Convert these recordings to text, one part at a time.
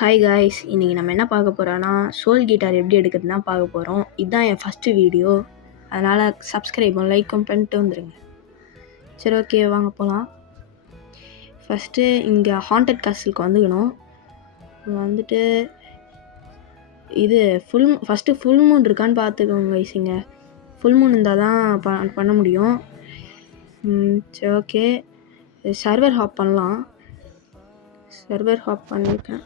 Hi guys, இன்றைக்கி நம்ம என்ன பார்க்க போகிறோன்னா சோல் கிட்டார் எப்படி எடுக்கிறதுனா பார்க்க போகிறோம். இதுதான் என் ஃபஸ்ட்டு வீடியோ, அதனால் சப்ஸ்கிரைபும் லைக்கும் பண்ணிட்டு வந்துடுங்க. சரி, ஓகே, வாங்க போகலாம். ஃபஸ்ட்டு இங்கே ஹாண்டட் காஸ்டலுக்கு வந்துக்கணும். வந்துட்டு இது ஃபஸ்ட்டு ஃபுல் மூன் இருக்கான்னு பார்த்துக்கோங்க கைஸ். இங்கே ஃபுல் மூன் இருந்தால் தான் பண்ண முடியும். சரி, ஓகே, சர்வர் ஹாப் பண்ணலாம். சர்வர் ஹாப் பண்ணியிருக்கேன்.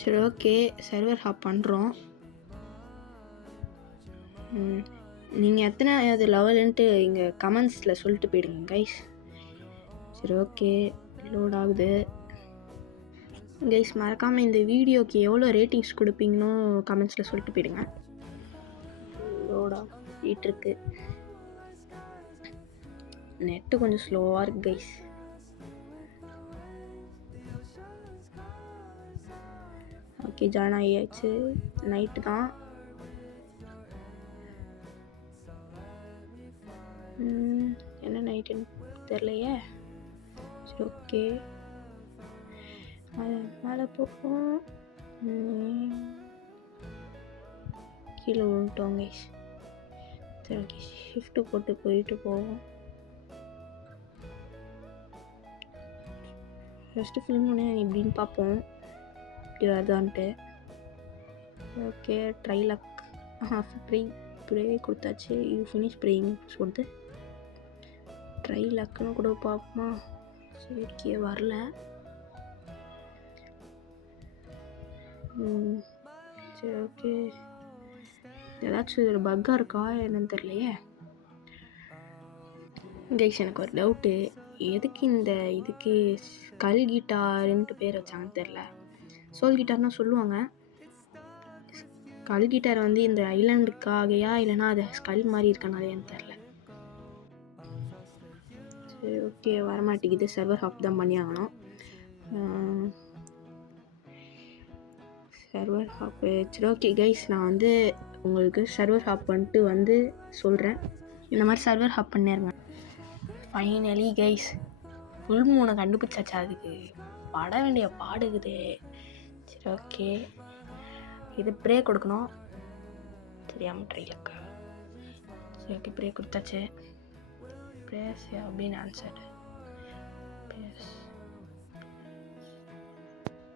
சரி, ஓகே, சர்வர் ஹாப் பண்ணுறோம். நீங்கள் எத்தனாவது லெவலுன்ட்டு இங்கே கமெண்ட்ஸில் சொல்லிட்டு போயிடுங்க கைஸ். சரி, ஓகே, லோட் ஆகுது கைஸ். மறக்காமல் இந்த வீடியோக்கு எவ்வளோ ரேட்டிங்ஸ் கொடுப்பீங்கன்னு கமெண்ட்ஸில் சொல்லிட்டு போயிடுங்க. லோட் ஆகிட்டுருக்கு. நெட்டு கொஞ்சம் ஸ்லோவாக இருக்குது கைஸ். ஓகே, ஜாயின் ஆகியாச்சு. நைட்டு தான். என்ன நைட்டுன்னு தெரிலையே. சரி, ஓகே, மேலே போகும். கீழே விழுந்துட்டோம் கைஸ். சரி, ஓகே, ஷிஃப்ட்டு போட்டு போயிட்டு போவோம். ஃபஸ்ட்டு ஃபில்ம் இப்படின்னு பார்ப்போம் இப்படி வருதான்ட்டு. Okay, try luck. ப்ரே கொடுத்தாச்சு. யூ ஃபினிஷ் ப்ரேயிங் சொல்லிட்டு ட்ரை லக்குன்னு கூட பார்ப்போமா. சரி, ஓகே, வரல. சரி, ஓகே, ஏதாச்சும் ஒரு பக்காக இருக்கா என்னன்னு தெரியலையே கைஸ். எனக்கு ஒரு டவுட்டு, எதுக்கு இதுக்கு ஸ்கல் கிட்டாருன்ட்டு பேர் வச்சாங்கன்னு தெரில. சோல் கிட்டார்னா சொல்லுவாங்க. ஸ்கல் கிட்டார் இந்த ஐலாண்டுக்காகையா இல்லைனா அது ஸ்கல் மாதிரி இருக்கனாலேன்னு தெரில. சரி, ஓகே, வரமாட்டேங்குது. சர்வர் ஹாப் தான் பண்ணி ஆகணும். Server hop. சரி, ஓகே கைஸ், நான் உங்களுக்கு சர்வர் ஹாப் பண்ணிட்டு சொல்கிறேன். இந்த மாதிரி சர்வர் ஹாப் பண்ணிருங்க. ஃபைனலி கைஸ், ஃபுல் மூனை கண்டுபிடிச்சாச்சா. அதுக்கு பட வேண்டிய பாடுக்குது. சரி, ஓகே, இது ப்ரே கொடுக்கணும். தெரியாமல் ட்ரைலக்கா. சரி, ஓகே, ப்ரே கொடுத்தாச்சு. ப்ரேஸ் அப்படின்னு ஆன்சர்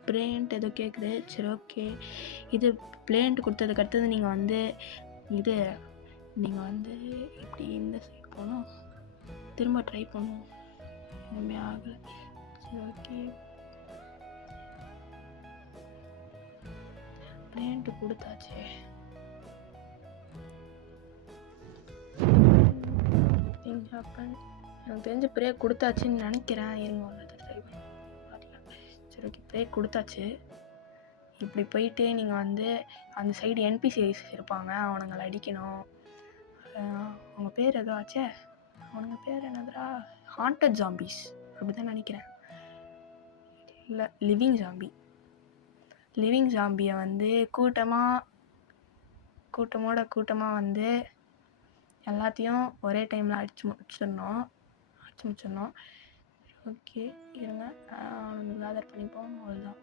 ப்ளேன்ட் ஏதோ கேட்குது. சரி, ஓகே, இது ப்ளேன்ட் கொடுத்ததுக்கு அடுத்தது நீங்கள் இப்படி இந்த சைடு போகணும். திரும்ப ட்ரை பண்ணுவோம். எதுவுமே ஆகலை. சரி, ஓகே, ப்ளேன்ட்டு கொடுத்தாச்சு. எனக்கு தெரிஞ்ச ப்ரே கொடுத்தாச்சுன்னு நினைக்கிறேன். இருங்க, சரி, ஓகே, ப்ரே கொடுத்தாச்சு. இப்படி போயிட்டு நீங்கள் அந்த சைடு என்பிசிஐஸ் இருப்பாங்க, அவனுங்களை அடிக்கணும். அவங்க பேர் ஏதோ ஆச்சே, அவனுங்க பேர் என்னதுடா, ஹாண்டட் ஜாம்பிஸ் அப்படி தான் நினைக்கிறேன். இல்லை, லிவிங் ஜாம்பியை கூட்டமாக எல்லாத்தையும் ஒரே டைமில் அடிச்சு முடிச்சிடணும். ஓகே, இருங்க, அவனுக்கு கேதர் பண்ணிப்போம். அவ்வளோதான்.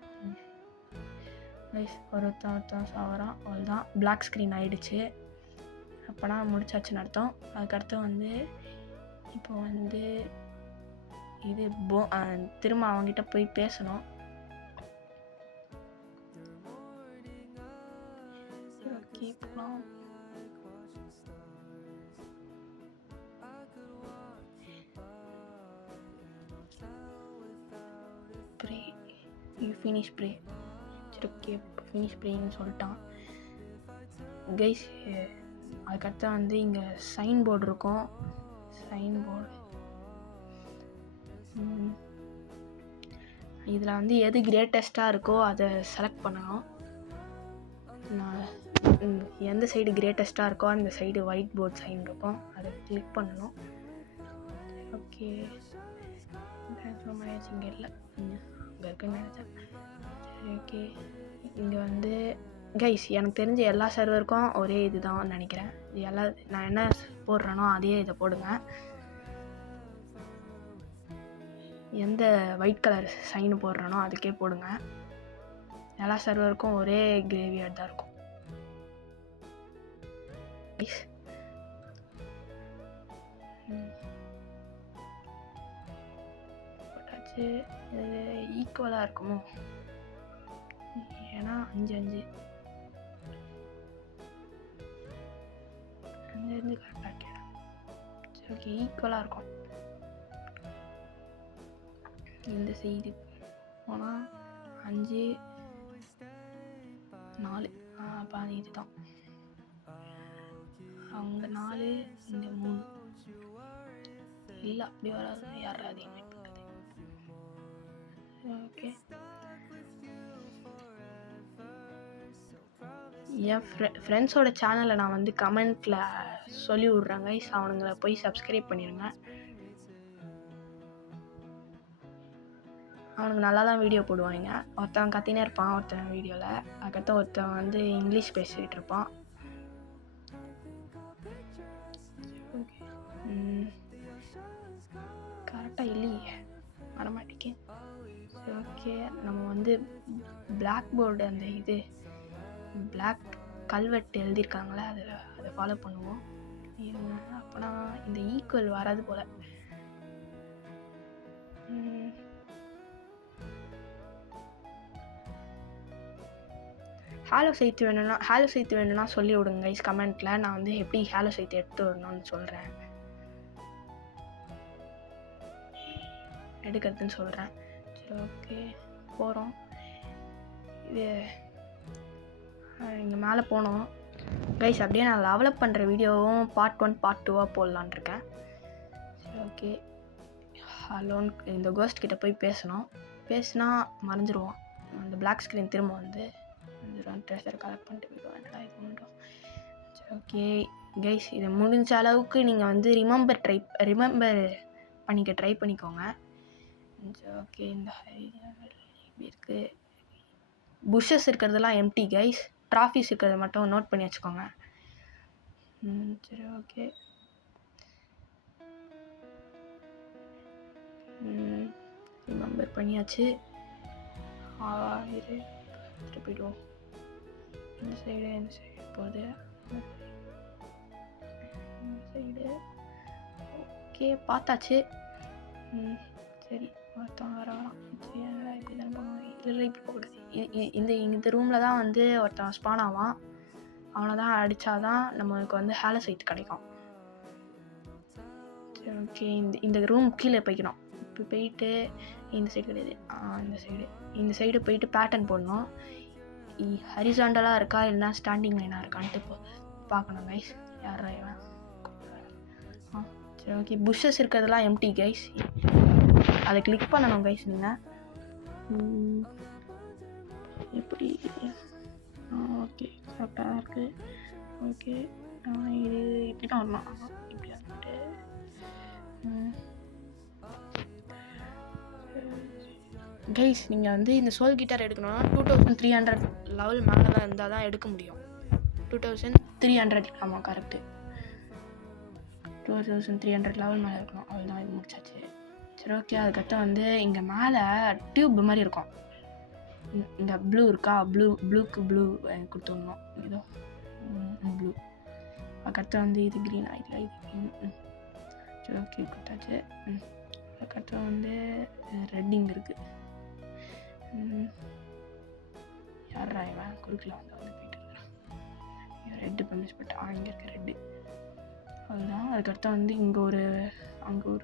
ஒருத்தன் சாவறான். அவ்வளோதான், பிளாக் ஸ்க்ரீன் ஆகிடுச்சு. அப்போனா முடிச்சாச்சுன்னு அர்த்தம். அதுக்கடுத்து இப்போ இது திரும்ப அவங்ககிட்ட போய் பேசணும். ஓகே, போகலாம். Pray, you finish pray. சரி, ஓகே, ஃபினிஷ் ப்ரேன்னு சொல்லிட்டான் கைஸ். அதுக்கடுத்து இங்கே சைன் போர்டு இருக்கும். இதில் எது கிரேட்டஸ்ட்டாக இருக்கோ அதை செலக்ட் பண்ணணும். நான் எந்த சைடு கிரேட்டஸ்ட்டாக இருக்கோ அந்த சைடு ஒயிட் போர்ட் சைன் இருக்கும், அதை கிளிக் பண்ணணும். ஓகே, ட்ரான்ஸ்ஃபார்ம் ஆகிடுச்சு. இங்கே இல்லை, அங்கே இருக்குன்னு நினச்சேன். சரி, ஓகே, இங்கே கைஸ் எனக்கு தெரிஞ்ச எல்லா சர்வருக்கும் ஒரே இது தான் நினைக்கிறேன். நான் என்ன போடுறேனோ அதையே இதை போடுங்க. எந்த ஒயிட் கலர் சைனு போடுறேனோ அதுக்கே போடுங்க. எல்லா சர்வருக்கும் ஒரே கிரேவியார்ட் தான் இருக்கும். போட்டாச்சு. இது ஈக்குவலாக இருக்குமோ? ஏன்னா 5 அங்கேருந்து கரெக்டாக இருக்கேன். சரி ஓகே, ஈக்குவலாக இருக்கும். இந்த சைடு போனால் 5 4 அப்போ இதுதான். அங்கே 4 இங்கே 3 இல்லை, அப்படி வராது. யாராவது இன்வைட் பண்ணுறது? ஓகே, என் ஃப்ரெண்ட்ஸோட சேனலை நான் வந்து கமெண்ட்டில் சொல்லி விட்றேங்க. அவனுங்களை போய் சப்ஸ்கிரைப் பண்ணிடுங்க. அவனுக்கு நல்லா தான் வீடியோ போடுவாங்க. ஒருத்தவன் கத்தினே இருப்பான் ஒருத்தன் வீடியோவில். அதுக்கடுத்து ஒருத்தவன் வந்து இங்கிலீஷ் பேசிக்கிட்டு இருப்பான். ஓகே, கரெக்டாக இல்லையே, வரமாட்டேங்க. ஓகே, நம்ம வந்து பிளாக் போர்டு அந்த இது பிளாக் கல்வெட்டு எழுதியிருக்காங்களே அதை ஃபாலோ பண்ணுவோம். அப்போனா இந்த ஈக்குவல் வராது போல். ஹாலோ சைத்து வேணும்னா சொல்லி விடுங்க கைஸ் கமெண்ட்டில். நான் வந்து எப்படி ஹாலோ சைத்து எடுத்து வரணும்னு சொல்கிறேன், எடுக்கிறதுன்னு சொல்கிறேன். சரி ஓகே, போகிறோம். இது இங்கே மேலே போனோம் கைஸ். அப்படியே நான் லெவலப் பண்ணுற வீடியோவும் பார்ட் 1 பார்ட் 2 போடலான் இருக்கேன். சரி ஓகே, ஹலோன்னு இந்த கோஸ்ட் கிட்ட போய் பேசினா மறைஞ்சிருவோம். அந்த பிளாக் ஸ்க்ரீன் திரும்ப வந்து ட்ரெஷர் கலெக்ட் பண்ணிட்டு போயிடுவோம். என்னடா இது பண்ணுறோம். சரி ஓகே கைஸ், இதை முடிஞ்ச அளவுக்கு நீங்கள் வந்து ரிமெம்பர் பண்ணிக்க ட்ரை பண்ணிக்கோங்க. சரி ஓகே, இந்த இப்படி இருக்குது. புஷ்ஷஸ் இருக்கிறதெல்லாம் எம்டி கைஸ். ட்ராஃபிஸ் இருக்கிறத மட்டும் நோட் பண்ணி வச்சுக்கோங்க. சரி ஓகே, ரிமெம்பர் பண்ணியாச்சு. போயிடுவோம். இந்த சைடு போகுது, இந்த சைடு. ஓகே, பார்த்தாச்சு. சரி, ஒருத்தவங்க வரான். இப்படி தான் போகணும். இல்லை, இப்படி போகக்கூடாது. இந்த ரூமில் தான் வந்து ஒருத்தவன் ஸ்பான் ஆவான். அவனை தான் அடித்தாதான் நம்மளுக்கு வந்து ஹாலோ சைட் கிடைக்கும். சரி ஓகே, இந்த ரூம் கீழே போய்க்கணும். இப்போ போயிட்டு இந்த சைடு கிடையாது, இந்த சைடு போயிட்டு பேட்டர்ன் போடணும். ஹரிசாண்டலாக இருக்கா இல்லைனா ஸ்டாண்டிங் லைனாக இருக்கான்ட்டு இப்போ பார்க்கணும் கைஸ். யாரா இவன்? சரி ஓகே, புஷ்ஷஸ் இருக்கிறதெல்லாம் எம்டி கைஸ். அதை கிளிக் பண்ணணும் கைஸ். நீங்கள் எப்படி? ஓகே, கரெக்டாக இருக்குது. ஓகே, இது இப்படி தான் வரணும். இப்படி வந்துட்டு கைஸ், நீங்கள் வந்து இந்த சோல் கிட்டார் எடுக்கணும்னா 2300 லெவல் மேலே தான் இருந்தால் தான் எடுக்க முடியும். 2300, ஆமாம் கரெக்டு, 2300 லெவல் மேலே இருக்கணும். அவ்வளோதான், இது முடிச்சாச்சு. சரி ஓகே, அதுக்கடுத்து வந்து இங்கே மேலே டியூப் மாதிரி இருக்கும். இந்த ப்ளூ இருக்கா, ப்ளூக்கு ப்ளூ கொடுத்துடணும். இதோ ப்ளூ. அதுக்கடுத்து வந்து இது க்ரீன் ஆகிடல, இது சரி ஓகே கொடுத்தாச்சு. அதுக்கடுத்து வந்து ரெட்டிங் இருக்குது. யாரா இவன் கொடுக்கலாம் வந்து போயிட்டு இருக்கிறான். ரெட்டு பர்மிஸ் பட்டு இங்கே இருக்க ரெட்டு, அதுதான். அதுக்கடுத்து வந்து அங்கே ஒரு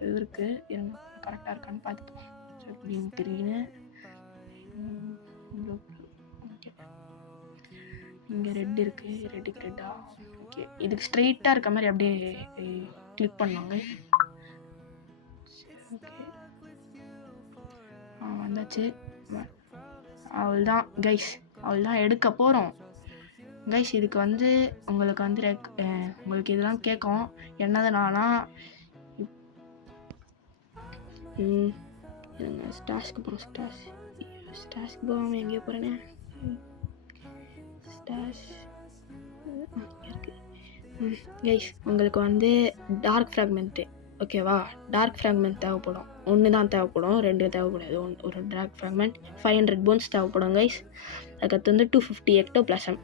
இது இருக்குது. இருங்க கரெக்டாக இருக்கான்னு பார்த்துப்போம். So green blue. ஓகே, இங்கே ரெட் இருக்குது. ரெட்டுக்கு ரெட்டா? ஓகே, இதுக்கு ஸ்ட்ரெயிட்டாக இருக்க மாதிரி அப்படியே கிளிக் பண்ணுவாங்க. ஓகே, வந்தாச்சு. அவள்தான் கைஸ், அவள்தான் எடுக்க போகிறோம் கைஸ். இதுக்கு வந்து உங்களுக்கு வந்து உங்களுக்கு இதெல்லாம் கேட்கும். என்னதுனானா ஸ்டாஷ்க்கு போகிறோம். ஸ்டாஷ்க்கு போகாமல் எங்கேயோ போகிறேனே. ஸ்டாஷ் இருக்கு கைஸ். உங்களுக்கு வந்து டார்க் ஃப்ராக்மெண்ட்டு ஓகேவா? டார்க் ஃப்ராக்மெண்ட் தேவைப்படும். 1 தான் தேவைப்படும், 2 தேவைப்படாது. ஒரு டார்க் ஃப்ராக்மெண்ட் 500 போன்ஸ் தேவைப்படும் கைஸ். அதுக்கடுத்து வந்து 250 எக்டோபிளாசம்.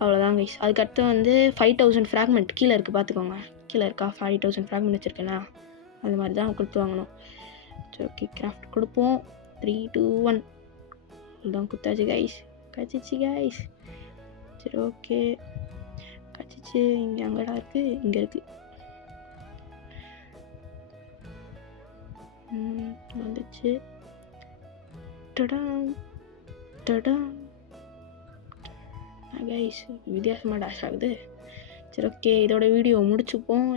அவ்வளோதான் கைஸ். அதுக்கடுத்து வந்து 5000 ஃப்ராக்மெண்ட் கீழே இருக்குது பார்த்துக்கோங்க. கீழே இருக்கா 5000 ஃப்ராக்மெண்ட் வச்சுருக்கேன்னா அது மாதிரி தான் கொடுத்து வாங்கணும். சரி ஓகே கிராஃப்ட் கொடுப்போம். 3 2 1 இதுதான் குத்தாச்சு கைஸ். கச்சிச்சு கைஸ். சரி ஓகே கச்சிச்சு. இங்கே அங்கடா இருக்குது, இங்கே இருக்குது. வந்துச்சு. டடான் டடான் கைஸ் வித்தியாசமாக டேஷ் ஆகுது. சரி ஓகே இதோட வீடியோ முடிச்சுப்போம்.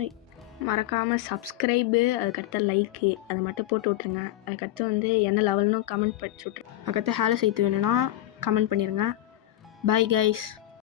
மறக்காமல் சப்ஸ்கிரைபு, அதுக்கடுத்த லைக்கு அதை மட்டும் போட்டு விட்ருங்க. அதுக்கடுத்து வந்து என்ன லெவல்னு கமெண்ட் படிச்சு விட்ருங்க. அதுக்கடுத்து ஹேலோ செய்து வேணும்னா கமெண்ட் பண்ணிடுங்க. Bye guys.